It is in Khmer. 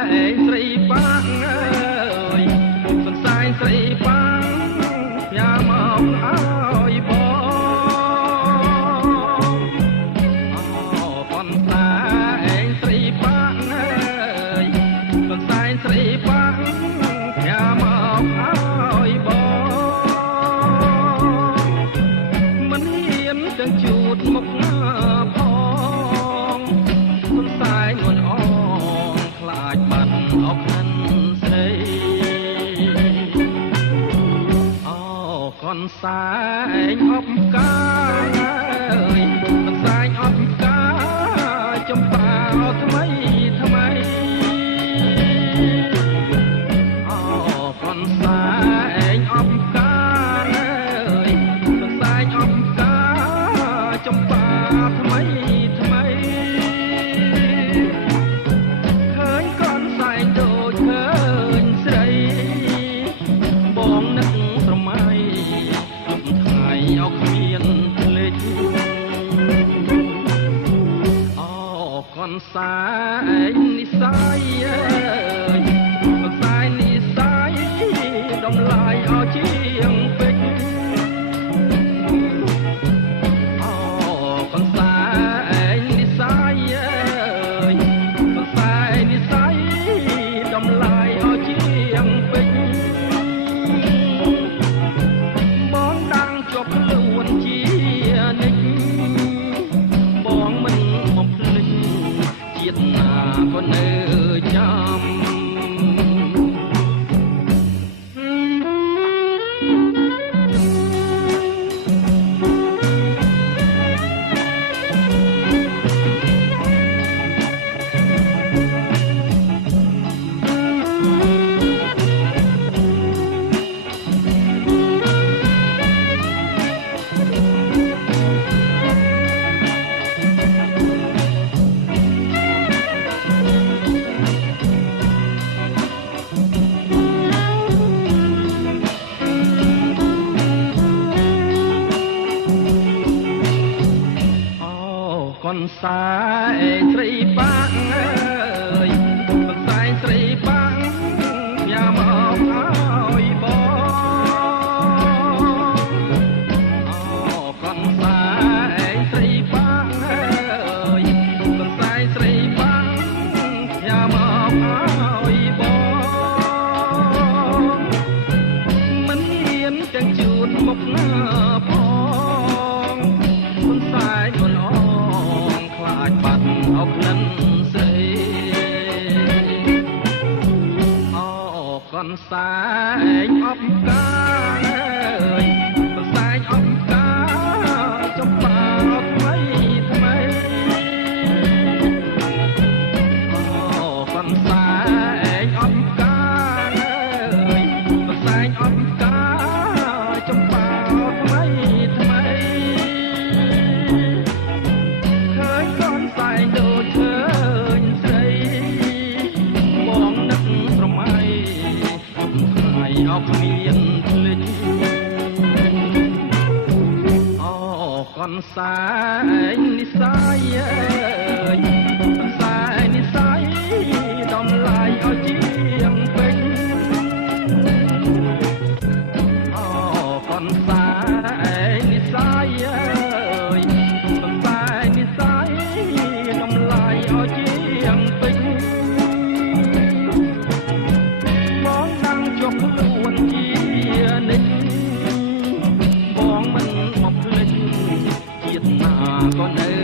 ស្រីប៉ាំងអើយសន្សែងស្រីប៉ាំងផ្ញើមកឲ្យបងអូកូនស្រីស្រីប៉ាំងអើយកូនស្រីស្រីប៉ាំងផ្ញើមកឲ្យបងមិនហ៊ានទាំងជួតមុខផងសន្សែងលួនអងខ្លាចបាត់អោក្លិនស្រីអូកូនសែងអបកាអើយកូនសែងអបកាចំប៉ាថ្មីថ្មីអូកូនសែងអបកាអើយកូនសែងអបកាចំប៉ាថ្មីថ្មីឃើញកូនសែងដូចឃើញស្រីបងនឹកស្រមៃថ្ងៃអោគ្មានភ្លេចអូកូនសែងនិស័យអើយកូនសែងនិស័យតម្លៃអោជាងពេជ្រអូកូនសែងនិស័យអើយកូនសែងនិស័យតម្លៃអោជាងពេជ្របងដាំងជាប់ខ្លួនជានិច្ចបងមិនបំភ្លេចជាតិណាក៏នៅចាំកូនសែងស្រីប៉ាំងអើយកូនសែងស្រីប៉ាំងផ្ញើមកឲ្យបងអូកូនសែងស្រីប៉ាំងអើយកូនសែងស្រីប៉ាំងផ្ញើមកឲ្យបងមិនហ៊ានទាំងជួនមុខណាផងកូនសែងមិនអខ្លាចបាត់អោក្លិនស្រីអូកូនសែងអបកាអើយកូនសែងអបកាចំប៉ាថ្មីថ្មីអូកូនសែងអបកាអើយកូនសែងអបកាចំប៉ាថ្មីថ្មីឃើញកូនសែងដូចឃើញស្រីបងនឹកស្រមៃថ្ងៃអោគ្មានភ្លេចអូកូនសែងនិស័យអើយកូនសែងនិស័យតម្លៃអោជាងពេជ្រអូកូនសែងនិស័យអើយកូនសែងនិស័យតម្លៃអោជាងពេជ្របងដាំងជាប់ខ្លួនជានិច្ចបងមិនបំភ្លេចជាតិណាក៏នៅ